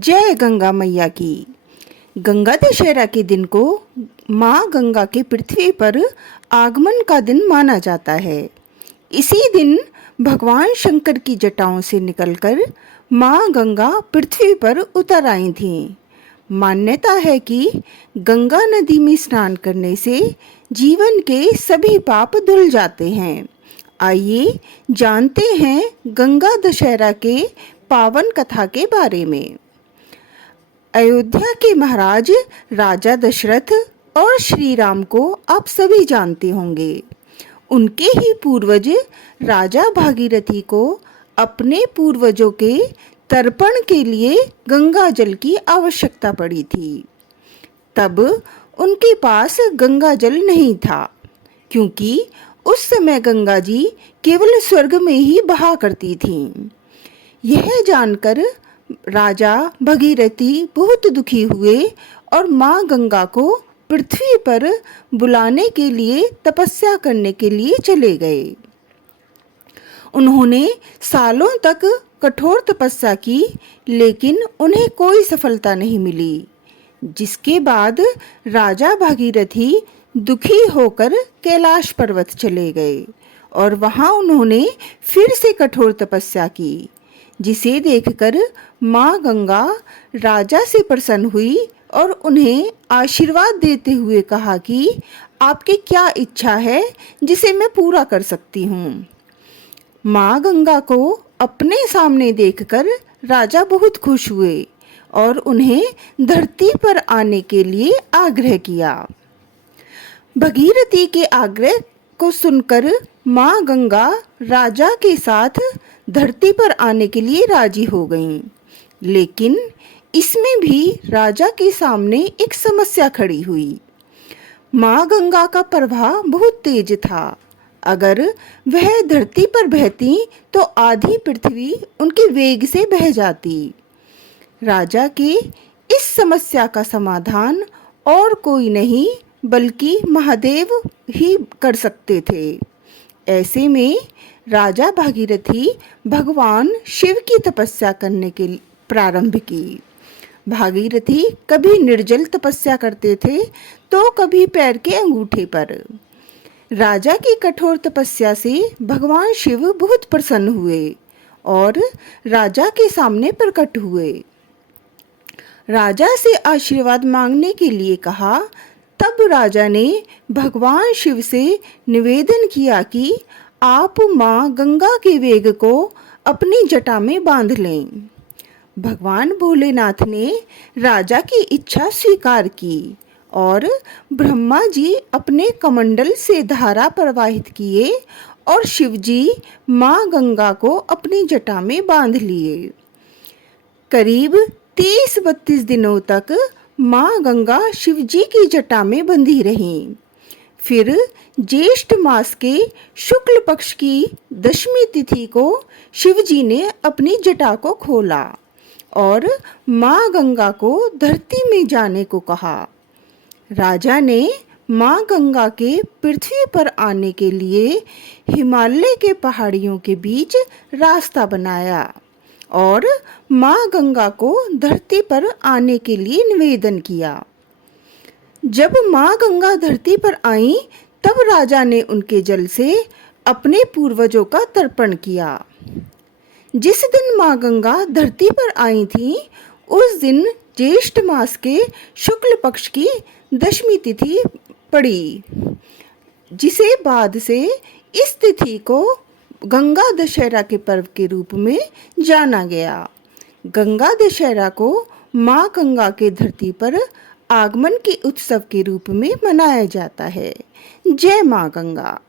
जय गंगा मैया की। गंगा दशहरा के दिन को माँ गंगा के पृथ्वी पर आगमन का दिन माना जाता है। इसी दिन भगवान शंकर की जटाओं से निकलकर माँ गंगा पृथ्वी पर उतर आई थीं। मान्यता है कि गंगा नदी में स्नान करने से जीवन के सभी पाप धुल जाते हैं। आइए जानते हैं गंगा दशहरा के पावन कथा के बारे में। अयोध्या के महाराज राजा दशरथ और श्री राम को आप सभी जानते होंगे। उनके ही पूर्वज राजा भागीरथी को अपने पूर्वजों के तर्पण के लिए गंगा जल की आवश्यकता पड़ी थी। तब उनके पास गंगा जल नहीं था, क्योंकि उस समय गंगा जी केवल स्वर्ग में ही बहा करती थीं। यह जानकर राजा भगीरथी बहुत दुखी हुए और माँ गंगा को पृथ्वी पर बुलाने के लिए तपस्या करने के लिए चले गए। उन्होंने सालों तक कठोर तपस्या की, लेकिन उन्हें कोई सफलता नहीं मिली। जिसके बाद राजा भागीरथी दुखी होकर कैलाश पर्वत चले गए और वहां उन्होंने फिर से कठोर तपस्या की, जिसे देखकर माँ गंगा राजा से प्रसन्न हुई और उन्हें आशीर्वाद देते हुए कहा कि आपकी क्या इच्छा है जिसे मैं पूरा कर सकती हूँ। माँ गंगा को अपने सामने देखकर राजा बहुत खुश हुए और उन्हें धरती पर आने के लिए आग्रह किया। भगीरथी के आग्रह को सुनकर माँ गंगा राजा के साथ धरती पर आने के लिए राजी हो गईं। लेकिन इसमें भी राजा के सामने एक समस्या खड़ी हुई। माँ गंगा का प्रवाह बहुत तेज था। अगर वह धरती पर बहती तो आधी पृथ्वी उनके वेग से बह जाती। राजा के इस समस्या का समाधान और कोई नहीं बल्कि महादेव ही कर सकते थे। ऐसे में राजा भागीरथी भगवान शिव की तपस्या करने के प्रारंभ की। भागीरथी कभी निर्जल तपस्या करते थे तो कभी पैर के अंगूठे पर। राजा की कठोर तपस्या से भगवान शिव बहुत प्रसन्न हुए और राजा के सामने प्रकट हुए। राजा से आशीर्वाद मांगने के लिए कहा। तब राजा ने भगवान शिव से निवेदन किया कि आप माँ गंगा के वेग को अपनी जटा में बांध लें। भगवान भोलेनाथ ने राजा की इच्छा स्वीकार की और ब्रह्मा जी अपने कमंडल से धारा प्रवाहित किए और शिव जी माँ गंगा को अपनी जटा में बांध लिए। करीब 30-32 दिनों तक माँ गंगा शिव जी की जटा में बंधी रहीं। फिर ज्येष्ठ मास के शुक्ल पक्ष की 10वीं तिथि को शिव जी ने अपनी जटा को खोला और माँ गंगा को धरती में जाने को कहा। राजा ने माँ गंगा के पृथ्वी पर आने के लिए हिमालय के पहाड़ियों के बीच रास्ता बनाया और माँ गंगा को धरती पर आने के लिए निवेदन किया। जब माँ गंगा धरती पर आईं, तब राजा ने उनके जल से अपने पूर्वजों का तर्पण किया। जिस दिन माँ गंगा धरती पर आई थीं, उस दिन ज्येष्ठ मास के शुक्ल पक्ष की 10वीं तिथि पड़ी, जिसे बाद से इस तिथि को गंगा दशहरा के पर्व के रूप में जाना गया। गंगा दशहरा को माँ गंगा के धरती पर आगमन के उत्सव के रूप में मनाया जाता है। जय माँ गंगा।